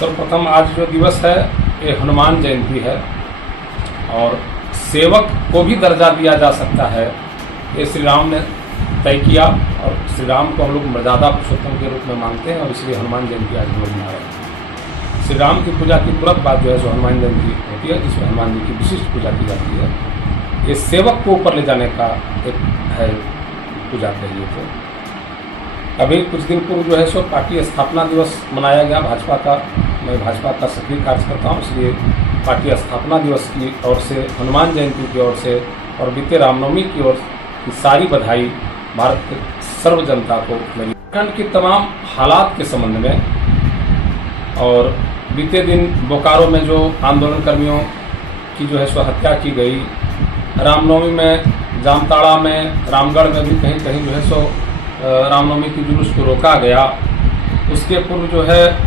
सर्वप्रथम आज जो दिवस है ये हनुमान जयंती है और सेवक को भी दर्जा दिया जा सकता है, ये श्री राम ने तय किया और श्री राम को हम लोग मर्यादा पुरुषोत्तम के रूप में मानते हैं और इसलिए हनुमान जयंती आज हम लोग मना रहे हैं। श्री राम की पूजा की तुरंत बाद जो है सो हनुमान जयंती होती है, जिसमें हनुमान जी की विशिष्ट पूजा की जाती है। ये सेवक को ऊपर ले जाने का एक है पूजा कहिए तो। अभी कुछ दिन पूर्व जो है सो पार्टी स्थापना दिवस मनाया गया भाजपा का। मैं भाजपा का सक्रिय कार्यकर्ता हूँ, इसलिए पार्टी स्थापना दिवस की ओर से, हनुमान जयंती की ओर से और बीते रामनवमी की ओर की सारी बधाई भारत के सर्व जनता को लगी। उत्तराखंड की तमाम हालात के संबंध में और बीते दिन बोकारो में जो आंदोलन कर्मियों की जो है सो हत्या की गई, रामनवमी में जामताड़ा में, रामगढ़ में भी कहीं कहीं जो है सो रामनवमी की जुलूस को रोका गया। उसके पूर्व जो है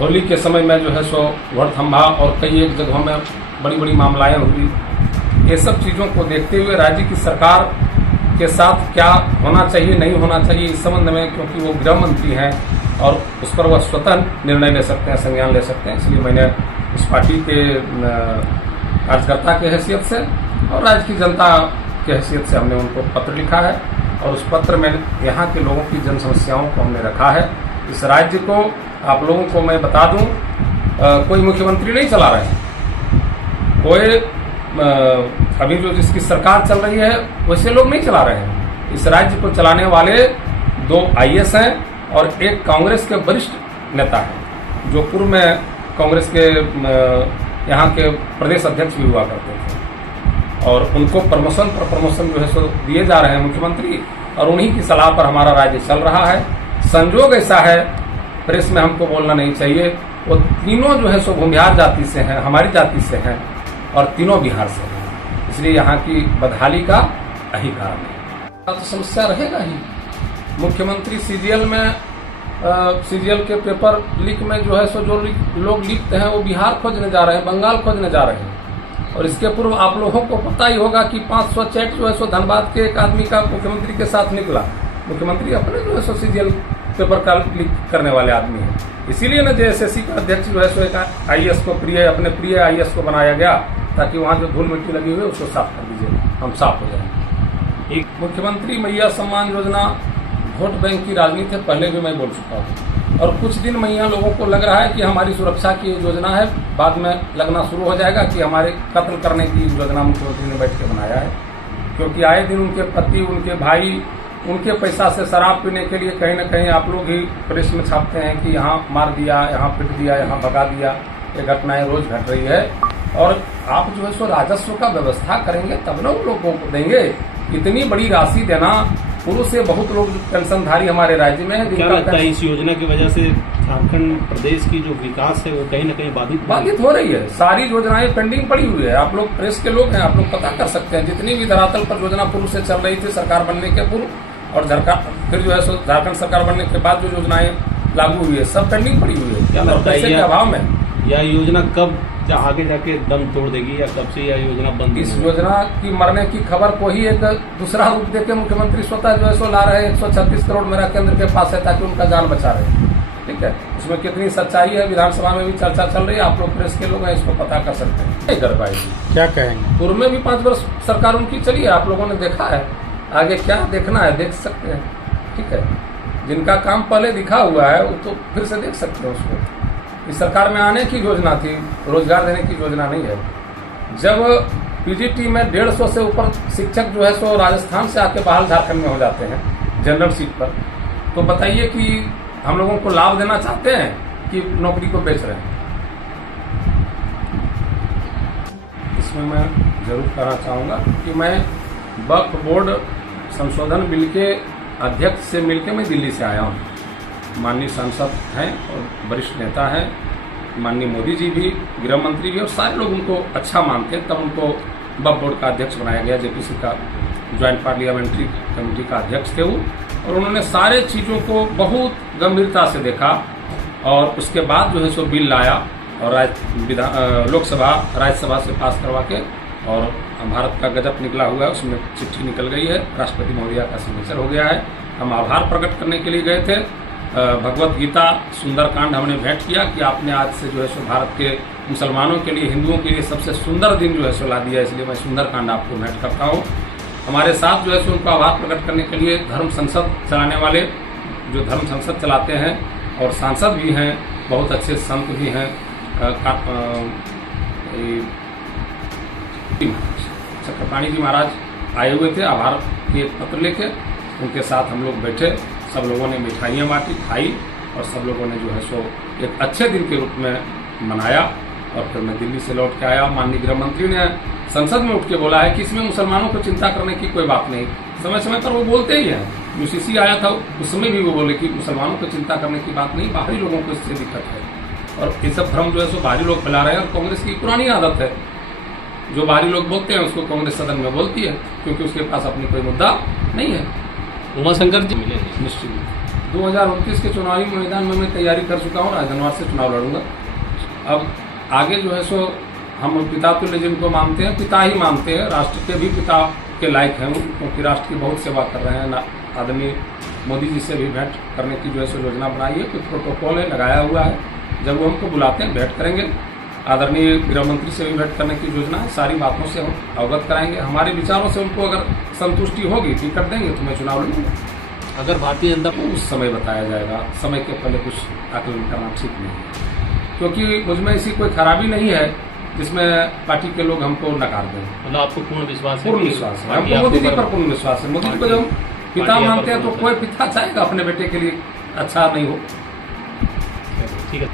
होली के समय में जो है सो घोड़थम्भा और कई एक जगहों में बड़ी बड़ी मामलाएं हुई। ये सब चीज़ों को देखते हुए राज्य की सरकार के साथ क्या होना चाहिए, नहीं होना चाहिए, इस संबंध में, क्योंकि वो गृह मंत्री हैं और उस पर वह स्वतः निर्णय ले सकते हैं, संज्ञान ले सकते हैं, इसलिए मैंने उस पार्टी के कार्यकर्ता के हैसियत से और राज्य की जनता की हैसियत से हमने उनको पत्र लिखा है और उस पत्र में यहाँ के लोगों की जन समस्याओं को हमने रखा है। इस राज्य को आप लोगों को मैं बता दूं, कोई मुख्यमंत्री नहीं चला रहे हैं, कोई अभी जो जिसकी सरकार चल रही है वैसे लोग नहीं चला रहे हैं। इस राज्य को चलाने वाले 2 IAS हैं और एक कांग्रेस के वरिष्ठ नेता हैं, जो पूर्व में कांग्रेस के यहाँ के प्रदेश अध्यक्ष भी हुआ करते थे और उनको प्रमोशन पर प्रमोशन जो है सो दिए जा रहे हैं मुख्यमंत्री, और उन्हीं की सलाह पर हमारा राज्य चल रहा है। संजोग ऐसा है, प्रेस में हमको बोलना नहीं चाहिए, वो तीनों जो है सो भूमिहार जाति से हैं, हमारी जाति से हैं और तीनों बिहार से हैं, इसलिए यहाँ की बदहाली का यही कारण है। तो समस्या रहेगा ही। मुख्यमंत्री सीजीएल में सीजीएल के पेपर लीक में जो है सो जो लोग लिखते हैं वो बिहार खोजने जा रहे हैं, बंगाल खोजने जा रहे हैं। और इसके पूर्व आप लोगों को पता ही होगा कि 500 चैट जो है सो धनबाद के एक आदमी का मुख्यमंत्री के साथ निकला। मुख्यमंत्री अपने जो है सो सीजीएल पेपर का लीक करने वाले आदमी हैं, इसीलिए ना JSSC का अध्यक्ष जो है सो एक IAS को अपने प्रिय IAS को बनाया गया, ताकि वहाँ जो धूल मिट्टी लगी हुई है उसको साफ कर दीजिए, हम साफ हो जाए। एक मुख्यमंत्री मैया सम्मान योजना वोट बैंक की राजनीति है, पहले भी मैं बोल चुका हूँ और कुछ दिन में यहाँ लोगों को लग रहा है कि हमारी सुरक्षा की योजना है, बाद में लगना शुरू हो जाएगा कि हमारे कत्ल करने की योजना मुख्यमंत्री ने बैठ के बनाया है। क्योंकि आए दिन उनके पति, उनके भाई, उनके पैसा से शराब पीने के लिए कहीं न कहीं आप लोग ही प्रेस में छापते हैं कि यहाँ मार दिया, यहाँ पिट दिया, यहाँ भगा दिया। ये घटनाएं रोज घट रही है और आप जो है सो राजस्व का व्यवस्था करेंगे तब ना उन लोगों को देंगे। इतनी बड़ी राशि देना, पूर्व से बहुत लोग पेंशनधारी हमारे राज्य में है। क्या लगता है इस योजना की वजह से झारखंड प्रदेश की जो विकास है वो कहीं न कहीं बाधित हो रही है? सारी योजनाएं पेंडिंग पड़ी हुई है। आप लोग प्रेस के लोग हैं, आप लोग पता कर सकते हैं जितनी भी धरातल पर योजना पूर्व से चल रही थी सरकार बनने के पूर्व और फिर जो है सो झारखंड सरकार बनने के बाद जो योजनाएं लागू हुई है सब पेंडिंग पड़ी हुई है। क्या लगता है के अभाव में यह योजना कब आगे जाके दम तोड़ देगी या कब से यह योजना बंद? इस योजना की मरने की खबर को ही एक दूसरा रूप देके मुख्यमंत्री स्वतः जो है सो ला रहे हैं। 136 करोड़ मेरा केंद्र के पास है ताकि उनका जान बचा रहे। ठीक है, उसमें कितनी सच्चाई है विधानसभा में भी चर्चा चल रही है, आप लोग प्रेस के लोग हैं, इसको पता कर सकते हैं। नहीं कर पाएगी, क्या कहेंगे? पूर्व में भी 5 वर्ष सरकार उनकी चली है, आप लोगों ने देखा है। आगे क्या देखना है देख सकते हैं। ठीक है, जिनका काम पहले दिखा हुआ है वो तो फिर से देख सकते हैं उसको। इस सरकार में आने की योजना थी, रोजगार देने की योजना नहीं है। जब PGT में 150 से ऊपर शिक्षक जो है सो राजस्थान से आके बहाल झारखंड में हो जाते हैं जनरल सीट पर, तो बताइए कि हम लोगों को लाभ देना चाहते हैं कि नौकरी को बेच रहे हैं? इसमें मैं जरूर कहना चाहूँगा कि मैं वक्फ बोर्ड संशोधन बिल के अध्यक्ष से मिलकर मैं दिल्ली से आया हूँ। माननीय सांसद हैं और वरिष्ठ नेता हैं, माननीय मोदी जी भी, गृह मंत्री भी, और सारे लोग उनको अच्छा मानते हैं, तब उनको वक्फ बोर्ड का अध्यक्ष बनाया गया। JPC का ज्वाइंट पार्लियामेंट्री कमेटी का अध्यक्ष थे वो, और उन्होंने सारे चीज़ों को बहुत गंभीरता से देखा और उसके बाद जो है सो बिल लाया और लोकसभा राज्यसभा से पास करवा के, और भारत का गजट निकला हुआ है, उसमें चिट्ठी निकल गई है, राष्ट्रपति महोदया का सिग्नेचर हो गया है। हम आभार प्रकट करने के लिए गए थे भगवत गीता सुंदरकांड हमने भेंट किया कि आपने आज से जो है सो भारत के मुसलमानों के लिए, हिंदुओं के लिए सबसे सुंदर दिन जो है सो ला दिया, इसलिए मैं सुंदरकांड आपको भेंट करता हूँ। हमारे साथ जो है सो उनका आभार प्रकट करने के लिए धर्म संसद चलाने वाले, जो धर्म संसद चलाते हैं और सांसद भी हैं, बहुत अच्छे संत भी हैं, चक्रपाणी जी महाराज आए हुए थे आभार के पत्र लेके। उनके साथ हम लोग बैठे, सब लोगों ने मिठाइयाँ बांटी, खाई और सब लोगों ने जो है सो एक अच्छे दिन के रूप में मनाया। और फिर मैं दिल्ली से लौट के आया। माननीय गृह मंत्री ने संसद में उठ के बोला है कि इसमें मुसलमानों को चिंता करने की कोई बात नहीं। समय समय पर वो बोलते ही हैं। यूसीसी आया था उस समय भी वो बोले कि मुसलमानों को चिंता करने की बात नहीं, बाहरी लोगों को इससे दिक्कत है। और ये सब भ्रम जो है सो बाहरी लोग फैला रहे हैं और कांग्रेस की पुरानी आदत है, जो बाहरी लोग बोलते हैं उसको कांग्रेस सदन में बोलती है, क्योंकि उसके पास अपनी कोई मुद्दा नहीं है। उमाशंकर जी मिलेंगे निश्चित 2029 के चुनावी मैदान में मैं तैयारी कर चुका हूँ, राजधनवार से चुनाव लड़ूंगा। अब आगे जो है सो हम पिता तुल्य जिनको मानते हैं, पिता ही मानते हैं, राष्ट्र के भी पिता के लायक हैं, क्योंकि राष्ट्र की बहुत सेवा कर रहे हैं। आदरणीय मोदी जी से भी भेंट करने की जो है सो योजना बनाई है, कुछ प्रोटोकॉल है लगाया हुआ है, जब वो हमको बुलाते हैं भेंट करेंगे। आदरणीय गृह मंत्री से भी भेंट करने की योजना है, सारी बातों से हम अवगत कराएंगे। हमारे विचारों से उनको अगर संतुष्टि होगी, टिकट देंगे तो मैं चुनाव लड़ूंगा। अगर भारतीय जनता उस समय बताया जाएगा, समय के पहले कुछ आकलन करना ठीक नहीं है, क्योंकि मुझमें ऐसी कोई खराबी नहीं है जिसमें पार्टी के लोग हमको नकार दें। मतलब आपको पूर्ण विश्वास है? पूर्ण विश्वास है हमको, मोदी जी पर पूर्ण विश्वास है। मोदी जी को जब पिता मानते हैं तो कोई पिता चाहेगा अपने बेटे के लिए अच्छा नहीं हो। ठीक है।